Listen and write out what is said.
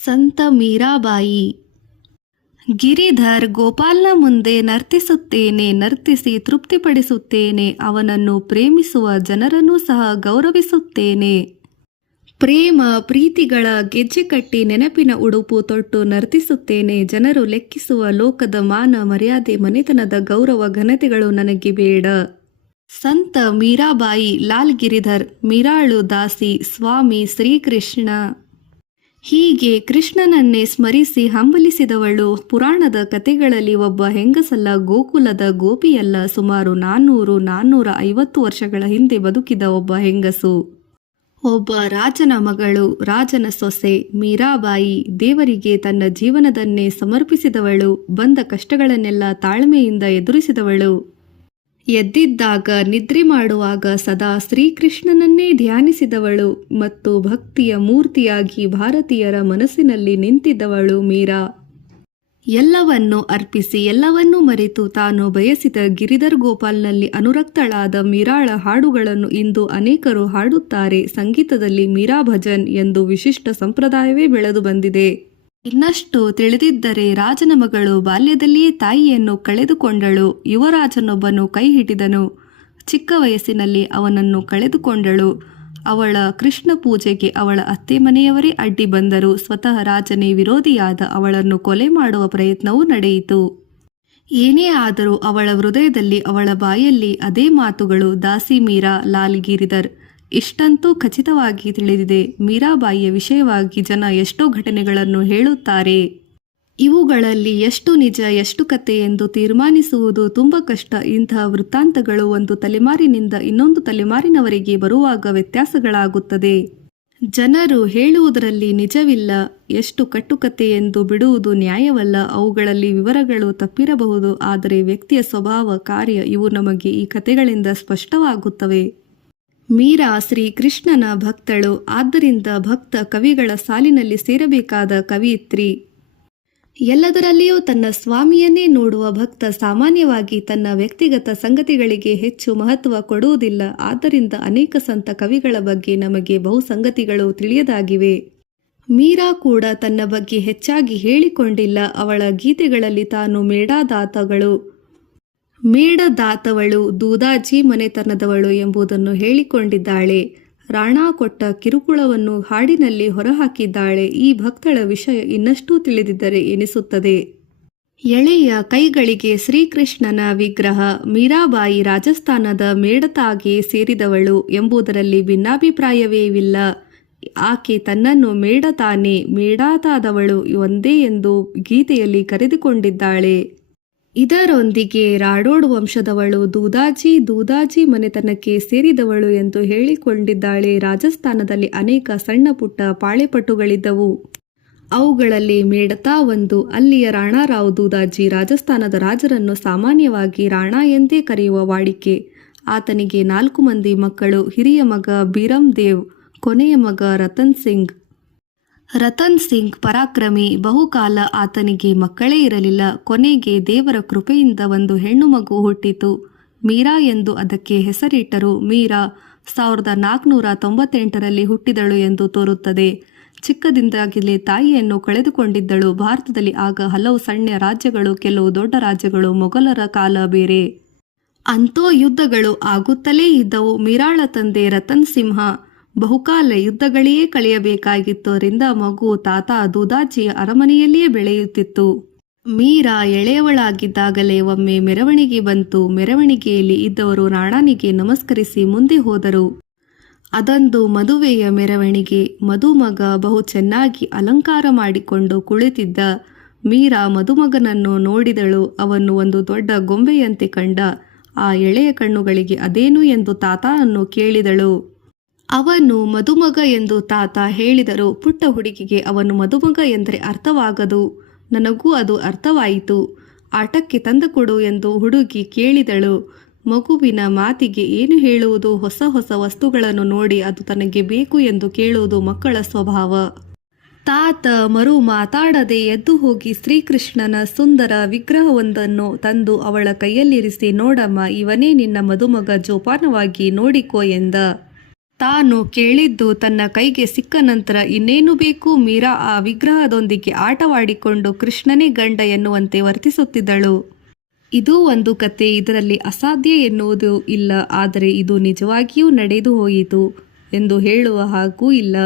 ಸಂತ ಮೀರಾಬಾಯಿ. ಗಿರಿಧರ್ ಗೋಪಾಲ್ನ ಮುಂದೆ ನರ್ತಿಸುತ್ತೇನೆ, ನರ್ತಿಸಿ ತೃಪ್ತಿಪಡಿಸುತ್ತೇನೆ. ಅವನನ್ನು ಪ್ರೇಮಿಸುವ ಜನರನ್ನು ಸಹ ಗೌರವಿಸುತ್ತೇನೆ. ಪ್ರೇಮ ಪ್ರೀತಿಗಳ ಗೆಜ್ಜೆ ಕಟ್ಟಿ ನೆನಪಿನ ಉಡುಪು ತೊಟ್ಟು ನರ್ತಿಸುತ್ತೇನೆ. ಜನರು ಲೆಕ್ಕಿಸುವ ಲೋಕದ ಮಾನ ಮರ್ಯಾದೆ ಮನೆತನದ ಗೌರವ ಘನತೆಗಳು ನನಗೆ ಬೇಡ. ಸಂತ ಮೀರಾಬಾಯಿ. ಲಾಲ್ ಗಿರಿಧರ್. ಮೀರಾಳು ದಾಸಿ. ಸ್ವಾಮಿ ಶ್ರೀಕೃಷ್ಣ. ಹೀಗೆ ಕೃಷ್ಣನನ್ನೇ ಸ್ಮರಿಸಿ ಹಂಬಲಿಸಿದವಳು. ಪುರಾಣದ ಕಥೆಗಳಲ್ಲಿ ಒಬ್ಬ ಹೆಂಗಸಲ್ಲ, ಗೋಕುಲದ ಗೋಪಿಯಲ್ಲ, ಸುಮಾರು 450 ವರ್ಷಗಳ ಹಿಂದೆ ಬದುಕಿದ ಒಬ್ಬ ಹೆಂಗಸು. ಒಬ್ಬ ರಾಜನ ಮಗಳು, ರಾಜನ ಸೊಸೆ ಮೀರಾಬಾಯಿ. ದೇವರಿಗೆ ತನ್ನ ಜೀವನದನ್ನೇ ಸಮರ್ಪಿಸಿದವಳು. ಬಂದ ಕಷ್ಟಗಳನ್ನೆಲ್ಲ ತಾಳ್ಮೆಯಿಂದ ಎದುರಿಸಿದವಳು. ಎದ್ದಿದ್ದಾಗ ನಿದ್ರೆ ಮಾಡುವಾಗ ಸದಾ ಶ್ರೀಕೃಷ್ಣನನ್ನೇ ಧ್ಯಾನಿಸಿದವಳು ಮತ್ತು ಭಕ್ತಿಯ ಮೂರ್ತಿಯಾಗಿ ಭಾರತೀಯರ ಮನಸ್ಸಿನಲ್ಲಿ ನಿಂತಿದ್ದವಳು ಮೀರಾ. ಎಲ್ಲವನ್ನೂ ಅರ್ಪಿಸಿ ಎಲ್ಲವನ್ನೂ ಮರೆತು ತಾನು ಬಯಸಿದ ಗಿರಿಧರ್ ಗೋಪಾಲ್ನಲ್ಲಿ ಅನುರಕ್ತಳಾದ ಮೀರಾಳ ಹಾಡುಗಳನ್ನು ಇಂದು ಅನೇಕರು ಹಾಡುತ್ತಾರೆ. ಸಂಗೀತದಲ್ಲಿ ಮೀರಾ ಭಜನ್ ಎಂದು ವಿಶಿಷ್ಟ ಸಂಪ್ರದಾಯವೇ ಬೆಳೆದು ಬಂದಿದೆ. ಇನ್ನಷ್ಟು ತಿಳಿದಿದ್ದರೆ, ರಾಜನ ಮಗಳು ಬಾಲ್ಯದಲ್ಲಿಯೇ ತಾಯಿಯನ್ನು ಕಳೆದುಕೊಂಡಳು. ಯುವರಾಜನೊಬ್ಬನು ಕೈ ಹಿಡಿದನು. ಚಿಕ್ಕ ವಯಸ್ಸಿನಲ್ಲಿ ಅವನನ್ನು ಕಳೆದುಕೊಂಡಳು. ಅವಳ ಕೃಷ್ಣ ಪೂಜೆಗೆ ಅವಳ ಅತ್ತೆ ಮನೆಯವರೇ ಅಡ್ಡಿ ಬಂದರು. ಸ್ವತಃ ರಾಜನೇ ವಿರೋಧಿಯಾದ. ಅವಳನ್ನು ಕೊಲೆ ಮಾಡುವ ಪ್ರಯತ್ನವೂ ನಡೆಯಿತು. ಏನೇ ಆದರೂ ಅವಳ ಹೃದಯದಲ್ಲಿ, ಅವಳ ಬಾಯಲ್ಲಿ ಅದೇ ಮಾತುಗಳು. ದಾಸಿ ಮೀರಾ, ಲಾಲ್ ಗಿರಿಧರ್. ಇಷ್ಟಂತೂ ಖಚಿತವಾಗಿ ತಿಳಿದಿದೆ. ಮೀರಾಬಾಯಿಯ ವಿಷಯವಾಗಿ ಜನ ಎಷ್ಟೋ ಘಟನೆಗಳನ್ನು ಹೇಳುತ್ತಾರೆ. ಇವುಗಳಲ್ಲಿ ಎಷ್ಟು ನಿಜ ಎಷ್ಟು ಕತೆ ಎಂದು ತೀರ್ಮಾನಿಸುವುದು ತುಂಬ ಕಷ್ಟ. ಇಂತಹ ವೃತ್ತಾಂತಗಳು ಒಂದು ತಲೆಮಾರಿನಿಂದ ಇನ್ನೊಂದು ತಲೆಮಾರಿನವರೆಗೆ ಬರುವಾಗ ವ್ಯತ್ಯಾಸಗಳಾಗುತ್ತದೆ. ಜನರು ಹೇಳುವುದರಲ್ಲಿ ನಿಜವಿಲ್ಲ. ಎಷ್ಟು ಕಟ್ಟುಕತೆ ಎಂದು ಬಿಡುವುದು ನ್ಯಾಯವಲ್ಲ. ಅವುಗಳಲ್ಲಿ ವಿವರಗಳು ತಪ್ಪಿರಬಹುದು, ಆದರೆ ವ್ಯಕ್ತಿಯ ಸ್ವಭಾವ, ಕಾರ್ಯ ಇವು ನಮಗೆ ಈ ಕತೆಗಳಿಂದ ಸ್ಪಷ್ಟವಾಗುತ್ತವೆ. ಮೀರಾ ಶ್ರೀಕೃಷ್ಣನ ಭಕ್ತಳು. ಆದ್ದರಿಂದ ಭಕ್ತ ಕವಿಗಳ ಸಾಲಿನಲ್ಲಿ ಸೇರಬೇಕಾದ ಕವಿಯಿತ್ರಿ. ಎಲ್ಲದರಲ್ಲಿಯೂ ತನ್ನ ಸ್ವಾಮಿಯನ್ನೇ ನೋಡುವ ಭಕ್ತ ಸಾಮಾನ್ಯವಾಗಿ ತನ್ನ ವ್ಯಕ್ತಿಗತ ಸಂಗತಿಗಳಿಗೆ ಹೆಚ್ಚು ಮಹತ್ವ ಕೊಡುವುದಿಲ್ಲ. ಆದ್ದರಿಂದ ಅನೇಕ ಸಂತ ಕವಿಗಳ ಬಗ್ಗೆ ನಮಗೆ ಬಹು ಸಂಗತಿಗಳು ತಿಳಿಯದಾಗಿವೆ. ಮೀರಾ ಕೂಡ ತನ್ನ ಬಗ್ಗೆ ಹೆಚ್ಚಾಗಿ ಹೇಳಿಕೊಂಡಿಲ್ಲ. ಅವಳ ಗೀತೆಗಳಲ್ಲಿ ತಾನು ಮೇಡದಾತವಳು, ದೂದಾಜಿ ಮನೆತನದವಳು ಎಂಬುದನ್ನು ಹೇಳಿಕೊಂಡಿದ್ದಾಳೆ. ರಾಣಾ ಕೊಟ್ಟ ಕಿರುಕುಳವನ್ನು ಹಾಡಿನಲ್ಲಿ ಹೊರಹಾಕಿದ್ದಾಳೆ. ಈ ಭಕ್ತಳ ವಿಷಯ ಇನ್ನಷ್ಟೂ ತಿಳಿದಿದ್ದರೆ ಎನಿಸುತ್ತದೆ. ಎಳೆಯ ಕೈಗಳಿಗೆ ಶ್ರೀಕೃಷ್ಣನ ವಿಗ್ರಹ. ಮೀರಾಬಾಯಿ ರಾಜಸ್ಥಾನದ ಮೇಡತಾಗೆ ಸೇರಿದವಳು ಎಂಬುದರಲ್ಲಿ ಭಿನ್ನಾಭಿಪ್ರಾಯವೇವಿಲ್ಲ. ಆಕೆ ತನ್ನನ್ನು ಮೇಡತಾದವಳು ಒಂದೇ ಎಂದು ಗೀತೆಯಲ್ಲಿ ಕರೆದುಕೊಂಡಿದ್ದಾಳೆ. ಇದರೊಂದಿಗೆ ರಾಡೋಡ್ ವಂಶದವಳು, ದೂದಾಜಿ ಮನೆತನಕ್ಕೆ ಸೇರಿದವಳು ಎಂದು ಹೇಳಿಕೊಂಡಿದ್ದಾಳೆ. ರಾಜಸ್ಥಾನದಲ್ಲಿ ಅನೇಕ ಸಣ್ಣ ಪುಟ್ಟ ಪಾಳೆಪಟ್ಟುಗಳಿದ್ದವು. ಅವುಗಳಲ್ಲಿ ಮೇಡತಾ ಒಂದು. ಅಲ್ಲಿಯ ರಾಣಾರಾವ್ ದೂದಾಜಿ ರಾಜಸ್ಥಾನದ ರಾಜರನ್ನು ಸಾಮಾನ್ಯವಾಗಿ ರಾಣಾ ಎಂದೇ ಕರೆಯುವ ವಾಡಿಕೆ. ಆತನಿಗೆ 4 ಮಂದಿ ಮಕ್ಕಳು. ಹಿರಿಯ ಮಗ ಬೀರಮ್ ದೇವ್, ಕೊನೆಯ ಮಗ ರತನ್ ಸಿಂಗ್ ಪರಾಕ್ರಮಿ. ಬಹುಕಾಲ ಆತನಿಗೆ ಮಕ್ಕಳೇ ಇರಲಿಲ್ಲ. ಕೊನೆಗೆ ದೇವರ ಕೃಪೆಯಿಂದ ಒಂದು ಹೆಣ್ಣು ಮಗು ಹುಟ್ಟಿತು. ಮೀರಾ ಎಂದು ಅದಕ್ಕೆ ಹೆಸರಿಟ್ಟರು. ಮೀರಾ 1498ರಲ್ಲಿ ಹುಟ್ಟಿದಳು ಎಂದು ತೋರುತ್ತದೆ. ಚಿಕ್ಕದಿಂದಾಗಲೇ ತಾಯಿಯನ್ನು ಕಳೆದುಕೊಂಡಿದ್ದಳು. ಭಾರತದಲ್ಲಿ ಆಗ ಹಲವು ಸಣ್ಣ ರಾಜ್ಯಗಳು, ಕೆಲವು ದೊಡ್ಡ ರಾಜ್ಯಗಳು. ಮೊಘಲರ ಕಾಲ ಬೇರೆ. ಅಂತೋ ಯುದ್ಧಗಳು ಆಗುತ್ತಲೇ ಇದ್ದವು. ಮೀರಾಳ ತಂದೆ ರತನ್ ಸಿಂಹ ಬಹುಕಾಲ ಯುದ್ಧಗಳಿಯೇ ಕಳೆಯಬೇಕಾಗಿದ್ದರಿಂದ ಮಗು ತಾತ ದೂದಾಜಿಯ ಅರಮನೆಯಲ್ಲಿಯೇ ಬೆಳೆಯುತ್ತಿತ್ತು. ಮೀರಾ ಎಳೆಯವಳಾಗಿದ್ದಾಗಲೇ ಒಮ್ಮೆ ಮೆರವಣಿಗೆ ಬಂತು. ಮೆರವಣಿಗೆಯಲ್ಲಿ ಇದ್ದವರು ರಾಣನಿಗೆ ನಮಸ್ಕರಿಸಿ ಮುಂದೆ ಹೋದರು. ಅದೊಂದು ಮದುವೆಯ ಮೆರವಣಿಗೆ. ಮದುಮಗ ಬಹು ಚೆನ್ನಾಗಿ ಅಲಂಕಾರ ಮಾಡಿಕೊಂಡು ಕುಳಿತಿದ್ದ. ಮೀರಾ ಮದುಮಗನನ್ನು ನೋಡಿದಳು. ಅವನು ಒಂದು ದೊಡ್ಡ ಗೊಂಬೆಯಂತೆ ಕಂಡ. ಆ ಎಳೆಯ ಕಣ್ಣುಗಳಿಗೆ ಅದೇನು ಎಂದು ತಾತನನ್ನು ಕೇಳಿದಳು. ಅವನು ಮದುಮಗ ಎಂದು ತಾತ ಹೇಳಿದರು. ಪುಟ್ಟ ಹುಡುಗಿಗೆ ಅವನು ಮದುಮಗ ಎಂದರೆ ಅರ್ಥವಾಗದು. ನನಗೂ ಅದು ಅರ್ಥವಾಯಿತು. ಆಟಕ್ಕೆ ತಂದುಕೊಡು ಎಂದು ಹುಡುಗಿ ಕೇಳಿದಳು. ಮಗುವಿನ ಮಾತಿಗೆ ಏನು ಹೇಳುವುದು? ಹೊಸ ಹೊಸ ವಸ್ತುಗಳನ್ನು ನೋಡಿ ಅದು ತನಗೆ ಬೇಕು ಎಂದು ಕೇಳುವುದು ಮಕ್ಕಳ ಸ್ವಭಾವ. ತಾತ ಮಾತಾಡದೆ ಎದ್ದು ಹೋಗಿ ಶ್ರೀಕೃಷ್ಣನ ಸುಂದರ ವಿಗ್ರಹವೊಂದನ್ನು ತಂದು ಅವಳ ಕೈಯಲ್ಲಿರಿಸಿ, ನೋಡಮ್ಮ, ಇವನೇ ನಿನ್ನ ಮದುಮಗ, ಜೋಪಾನವಾಗಿ ನೋಡಿಕೋ ಎಂದ. ತಾನು ಕೇಳಿದ್ದು ತನ್ನ ಕೈಗೆ ಸಿಕ್ಕ ನಂತರ ಇನ್ನೇನು ಬೇಕು, ಮೀರಾ ಆ ವಿಗ್ರಹದೊಂದಿಗೆ ಆಟವಾಡಿಕೊಂಡು ಕೃಷ್ಣನೇ ಗಂಡ ಎನ್ನುವಂತೆ ವರ್ತಿಸುತ್ತಿದ್ದಳು. ಇದು ಒಂದು ಕತೆ, ಇದರಲ್ಲಿ ಅಸಾಧ್ಯ ಎನ್ನುವುದು ಇಲ್ಲ, ಆದರೆ ಇದು ನಿಜವಾಗಿಯೂ ನಡೆದು ಹೋಯಿತು ಎಂದು ಹೇಳುವ ಹಾಗೂ ಇಲ್ಲ.